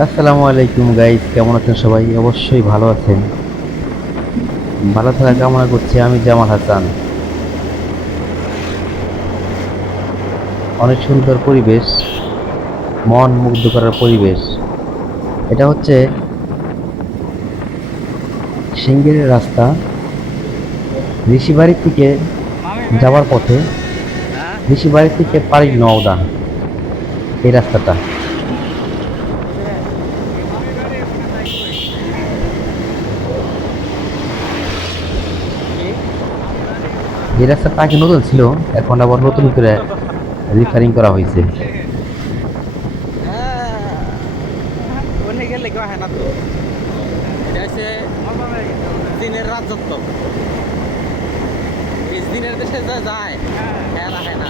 আসসালামু আলাইকুম গাইস কেমন আছেন সবাই? অবশ্যই ভালো আছেন। ভালো থাকা কামনা করছি আমি জামাল হাসান। অনেক সুন্দর পরিবেশ, মন মুগ্ধ করার পরিবেশ। এটা হচ্ছে সিঙ্গিরের রাস্তা, ঋষিবাড়ির থেকে যাওয়ার পথে, ঋষিবাড়ির থেকে পারি নওদা। এই রাস্তাটা। এই রাস্তাটা আগে নতুন ছিল, এখন আবার নতুন করে রিফারিং করা হয়েছে। হয় দিনের দিনের দেশে যা যায় হ্যাঁ না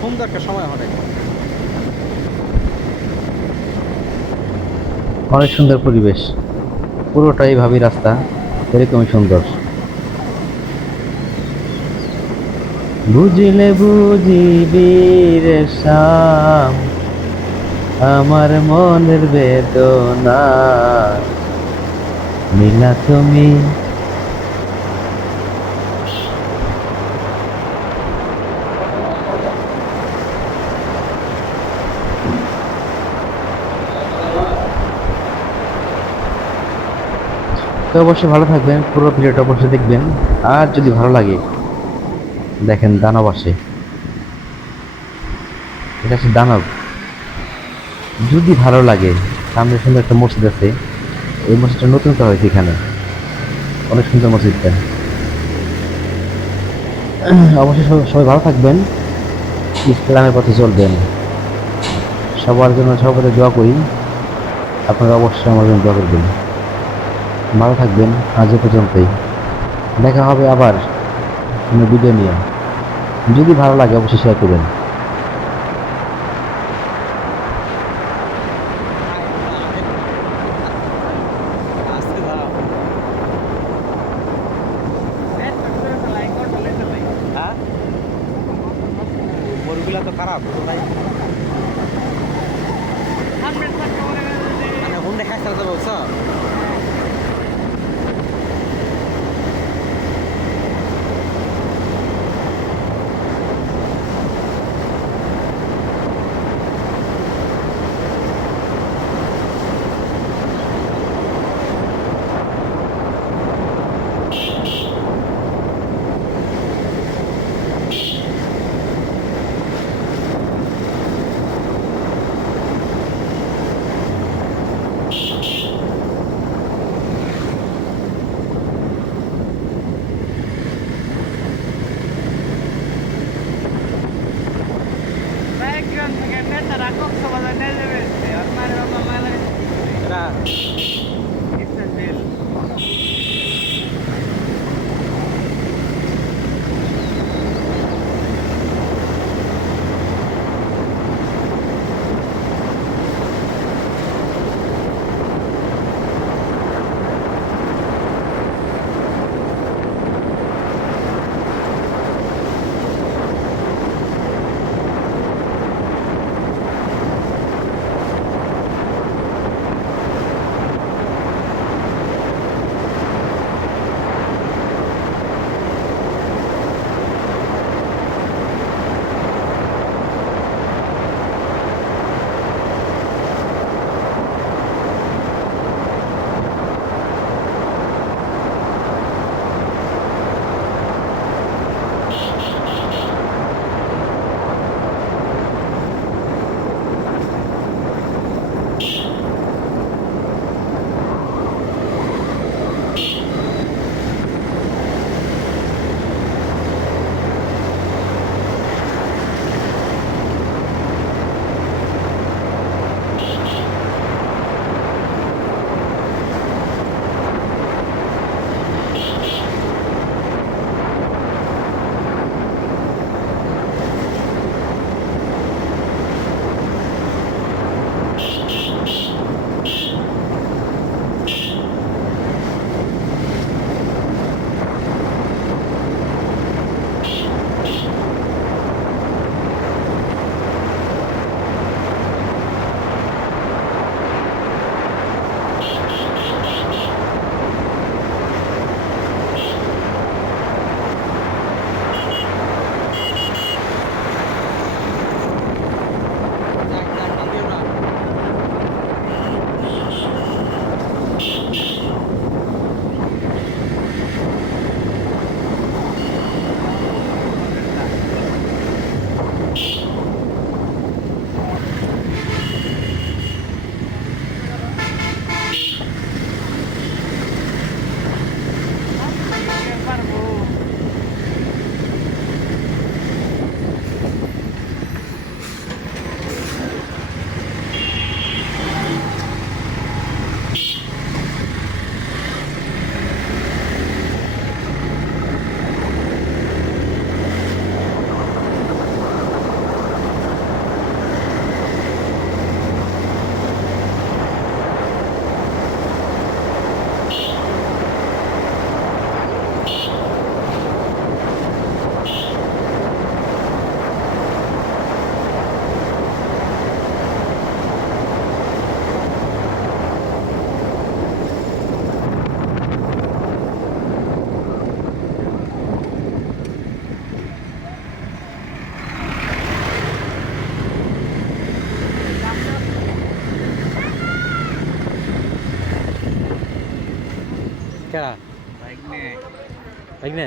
সুন্দর একটা সময় হবে অনেক সুন্দর পরিবেশ। পুরোটাই ভাবি রাস্তা, এরকমই সুন্দর। বুঝলে বুঝিবি রে শাম আমার মনের বেদনা। মিলা তুমি তো অবশ্যই ভালো থাকবেন, পুরো ভিডিওটা অবশ্যই দেখবেন। আর যদি ভালো লাগে, দেখেন দানব আসে এটা হচ্ছে দানব। যদি ভালো লাগে, সামনে সুন্দর একটা মসজিদ আছে। এই মসজিদটা নতুন করা হয়েছে এখানে। অনেক সুন্দর মসজিদটা। অবশ্যই সবাই- সবাই ভালো থাকবেন। ইসলামের পথে চলবেন। সবার জন্য সবার দোয়া করি। আপনারা অবশ্যই আমার জন্য দোয়া করবেন। ভালো থাকবেন আজ পর্যন্তই। দেখা হবে আবার কোনো ভিডিও নিয়ে। যদি ভালো লাগে অবশ্যই শেয়ার করবেন। হ্যাঁ? গরুগুলা তো খারাপ ভাই মানে হুন্ডে খাইতে বুঝছ? Yeah. কারা বাইক নিয়ে বাইক নে